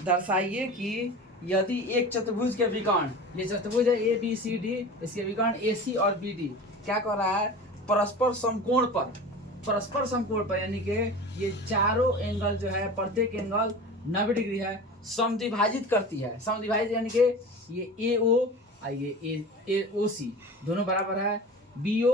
दर्शाइए कि यदि एक चतुर्भुज के विकर्ण, ये चतुर्भुज है ए बी सी डी, इसके विकर्ण ए सी और बी डी क्या कर रहा है, परस्पर समकोण पर, परस्पर समकोण पर, यानी कि ये चारों एंगल जो है, प्रत्येक एंगल 90 डिग्री है, समद्विभाजित करती है। समद्विभाजित यानी कि ये ए ओ और ये ए ओ सी दोनों बराबर है, बी ओ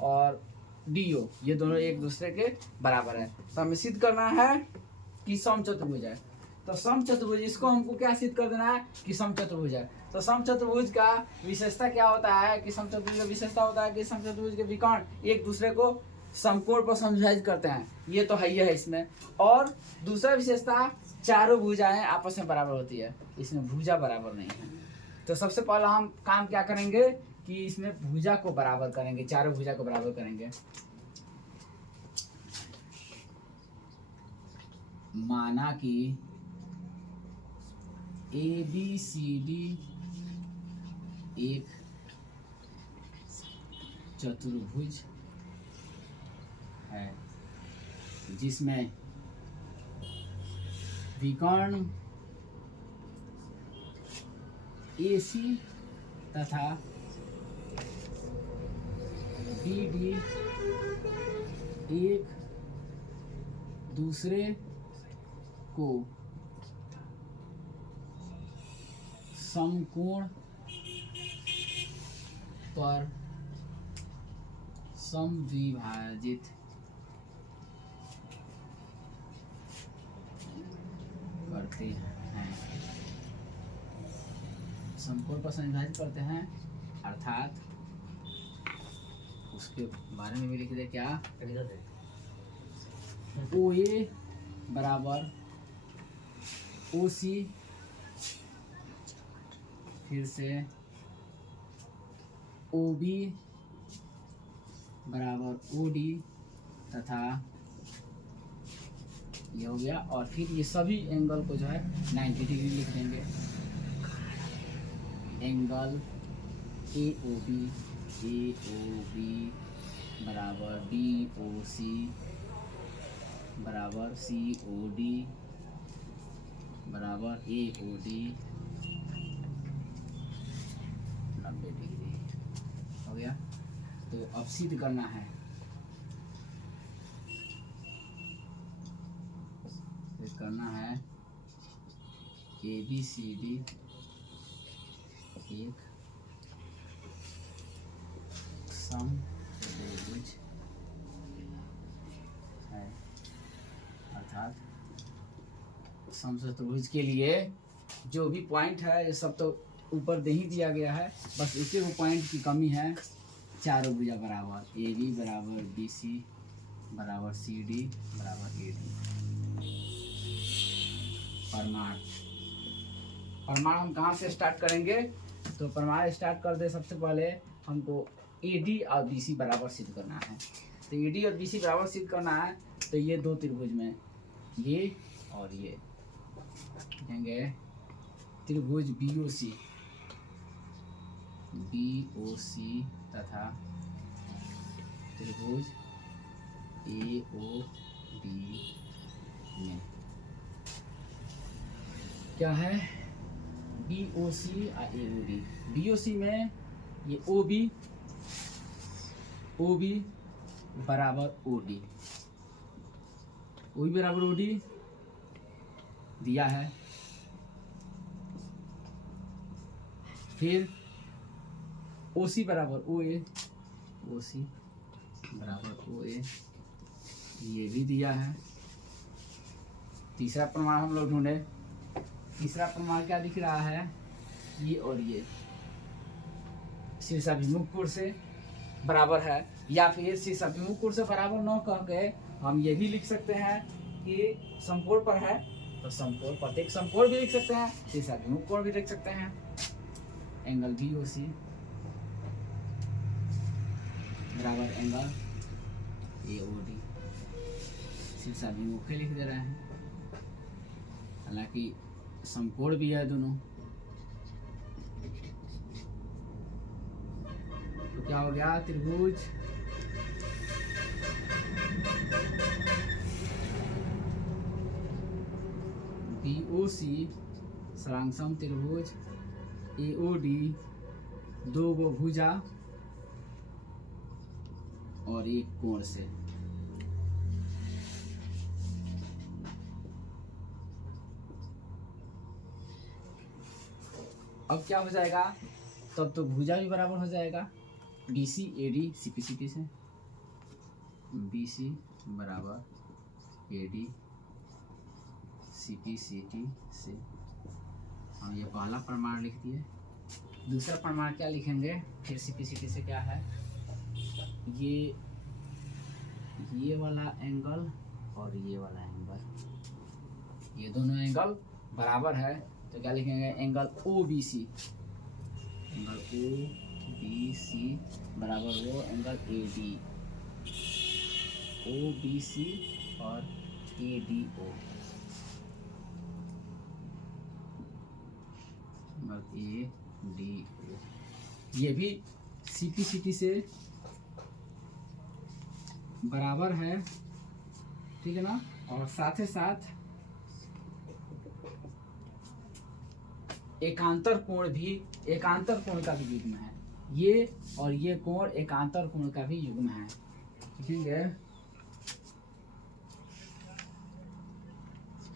और डी ओ ये दोनों एक दूसरे के बराबर है। तो हमें सिद्ध करना है कि समचतुर्भुज है। तो समचतुर्भुज, इसको हमको क्या सिद्ध कर देना है कि समचतुर्भुज है। तो समचतुर्भुज का विशेषता क्या होता है कि समचतुर्भुज का विशेषता होता है कि समचतुर्भुज के विकर्ण एक दूसरे को समकोण पर समद्विभाजित करते हैं, ये तो है इसमें। और दूसरा विशेषता, चारों भुजाएं आपस में बराबर होती है, इसमें भुजा बराबर नहीं है। तो सबसे पहला हम काम क्या करेंगे कि इसमें भुजा को बराबर करेंगे, चारों भुजा को बराबर करेंगे। माना कि ए बी सी डी एक चतुर्भुज है जिसमें विकर्ण ए सी तथा बी डी एक दूसरे को समकोण पर समद्विभाजित करते हैं, समकोण पर समद्विभाजित करते हैं, अर्थात उसके बारे में भी लिख दे क्या, ओ ए बराबर ओ सी, फिर से ओ बी बराबर ओ डी तथा ये हो गया। और फिर ये सभी एंगल को जो है 90 डिग्री लिख देंगे। एंगल ए ओ बी बराबर बी ओ सी बराबर सी ओ डी बराबर ए ओ डी 90 डिग्री हो गया। तो अब सिद्ध करना है, सिद्ध करना है ए बी सी डी एक समचतुर्भुज है, अर्थात समचतुर्भुज के लिए जो भी पॉइंट है ये सब तो ऊपर दे ही दिया गया है, बस इसी वो पॉइंट की कमी है। चारों भुजा बराबर, ए बी बराबर बी सी बराबर सी डी बराबर ए डी। प्रमाण, प्रमाण हम कहाँ से स्टार्ट करेंगे, तो प्रमाण स्टार्ट कर दे। सबसे पहले हमको ए डी और बी सी बराबर सिद्ध करना है। तो ए डी और बी सी बराबर सिद्ध करना है, तो ये दो त्रिभुज में ये और ये देंगे त्रिभुज बी ओ सी तथा त्रिभुज ए ओ डी में क्या है, बी ओ सी और ए ओ डी। बी ओ सी में ये ओ बी बराबर ओ डी, ओ बी बराबर ओ डी दिया है। फिर ओ सी बराबर ओ ए, ओ सी बराबर ओ ए ये भी दिया है। तीसरा प्रमाण हम लोग ढूंढे। तीसरा प्रमाण क्या दिख रहा है, ये और ये शीर्षाभिमुख कोण से बराबर है, या फिर शीर्षाभिमुख कोण से बराबर न कह के हम ये भी लिख सकते हैं कि समकोण पर है, तो समकोण, प्रत्येक समकोण भी लिख सकते हैं, शीर्षाभिमुख कोण भी लिख सकते हैं। एंगल बी ओ सी बराबर एंगल ए ओ डी, शीर्षाभिमुख लिख दे रहे हैं, हालांकि समकोण भी है दोनों। तो क्या हो गया, त्रिभुज POC सरांसम त्रिभुज AOD दो गो भुजा और एक कोण से। अब क्या हो जाएगा, तब तो भुजा भी बराबर हो जाएगा BC AD CPCT से। BC बराबर AD CPCT से। हम ये पहला प्रमाण लिख दिए। दूसरा प्रमाण क्या लिखेंगे फिर CPCT से, क्या है, ये वाला एंगल और ये वाला एंगल, ये दोनों एंगल बराबर है तो क्या लिखेंगे, एंगल OBC। एंगल OBC बराबर वो एंगल AD, OBC और ADO, एंगल ADO। ये भी CPCT से बराबर है, ठीक है ना। और साथ ही साथ एकांतर कोण का भी युग्म है। ये और ये कोण एकांतर कोण का भी युग्म है, लिखेंगे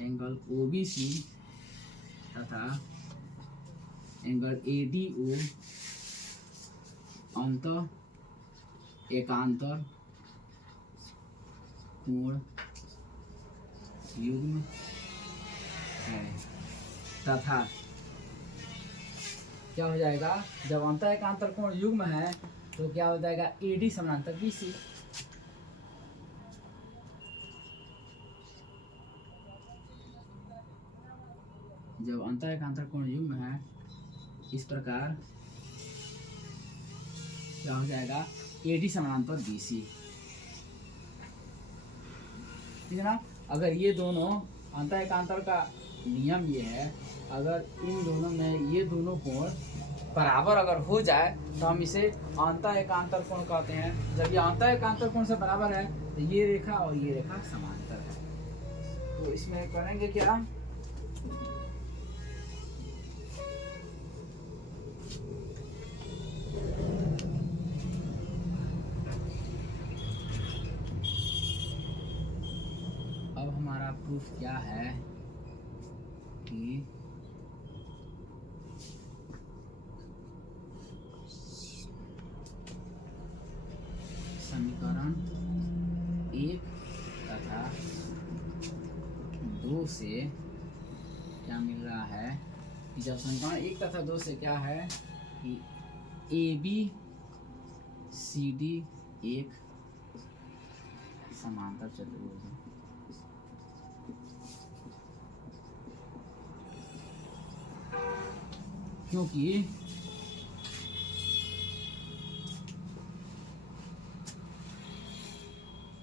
एंगल OBC तथा एंगल ADO अंतः एकांतर कोण युग्म है। तथा क्या हो जाएगा, जब अंतः एकांतर कोण युग्म है तो क्या हो जाएगा, AD समानांतर BC। जब अंतः एकांतर कोण युग्म है इस प्रकार क्या हो जाएगा, AD समानांतर BC, ठीक है ना। अगर ये दोनों अंतः एकांतर का नियम ये है, अगर इन दोनों में ये दोनों कोण बराबर अगर हो जाए तो हम इसे अंतः एकांतर कोण कहते हैं। जब ये अंतः एकांतर कोण से बराबर है तो ये रेखा और ये रेखा समांतर है। तो इसमें करेंगे क्या, अब हमारा प्रूफ क्या है कि समीकरण 1 तथा 2 से क्या मिल रहा है कि जब समीकरण 1 तथा 2 से क्या है कि ABCD एक समांतर चतुर्भुज है। क्योंकि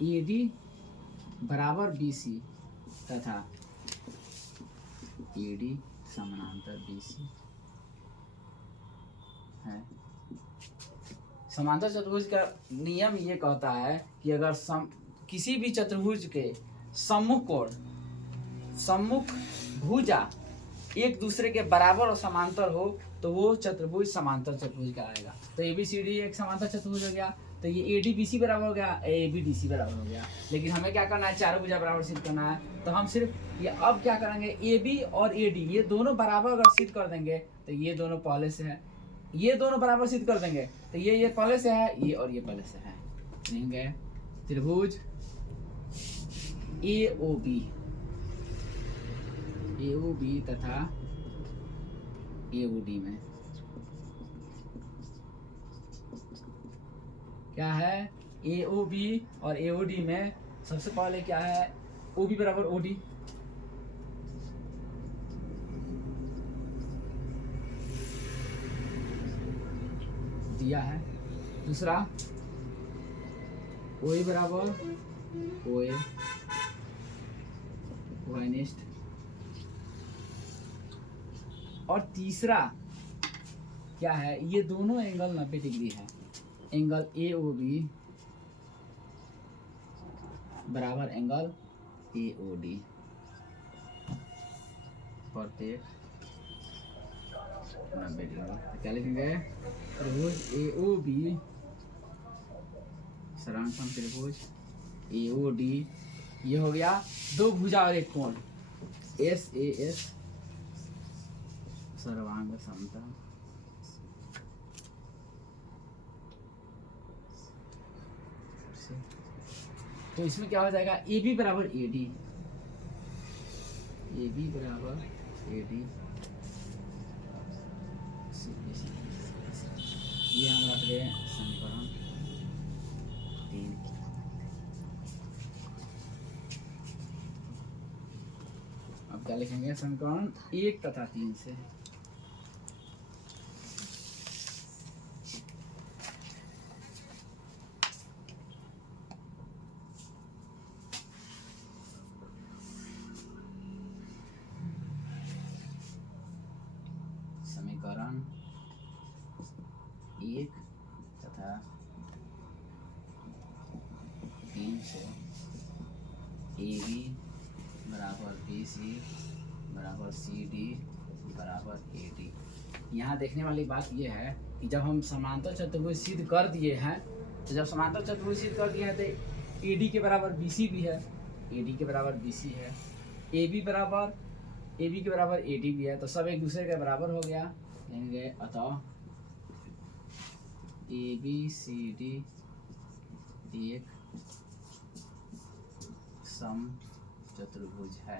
AD बराबर BC तथा AD समानांतर BC है। समांतर चतुर्भुज का नियम ये कहता है कि अगर किसी भी चतुर्भुज के सम्मुख भुजा एक दूसरे के बराबर और समांतर हो तो वो चतुर्भुज समांतर चतुर्भुज कहलाएगा। तो ABCD एक समांतर चतुर्भुज हो गया, तो ये ADBC बराबर हो गया, ABDC बराबर हो गया। लेकिन हमें क्या करना है, चारों भुजा बराबर सिद्ध करना है। तो हम सिर्फ ये अब क्या करेंगे, AB और AD ये दोनों बराबर अगर सिद्ध कर देंगे तो ये दोनों पहले से है, ये दोनों बराबर सिद्ध कर देंगे तो ये पहले से है, ये और ये पहले से है। लिखेंगे त्रिभुज AOB तथा AOD में क्या है, AOB और AOD में सबसे पहले क्या है, OB बराबर OD, दिया है। दूसरा OA बराबर OA, नेक्स्ट। और तीसरा क्या है, ये दोनों एंगल 90 डिग्री है। एंगल AOB बराबर एंगल AOD। प्रत्येक 90 डिग्री। तो क्या लिखेंगे, त्रिभुज ए ओ बी, सर्वांग त्रिभुज ए ओ डी, ये हो गया दो भुजा और एक कोण, एस ए एस सर्वांग समतल। तो इसमें क्या हो जाएगा, ए बी बराबर ए डी, ए बी बराबर ए डी, ये हम रख रहे हैं समीकरण 3। अब क्या लिखेंगे, समीकरण 1 तथा 3 से। समीकरण 1 तथा 3 से ए बी बराबर बी सी बराबर सी डी बराबर ए डी। यहाँ देखने वाली बात यह है कि जब हम समांतर चतुर्भुज सिद्ध कर दिए हैं, तो जब समांतर चतुर्भुज सिद्ध कर दिए हैं तो ए डी के बराबर बी सी भी है, ए डी के बराबर बी सी है, ए बी के बराबर ए डी भी है, तो सब एक दूसरे के बराबर हो गया। लेंगे अतः ए बी सी डी एक सम चतुर्भुज है।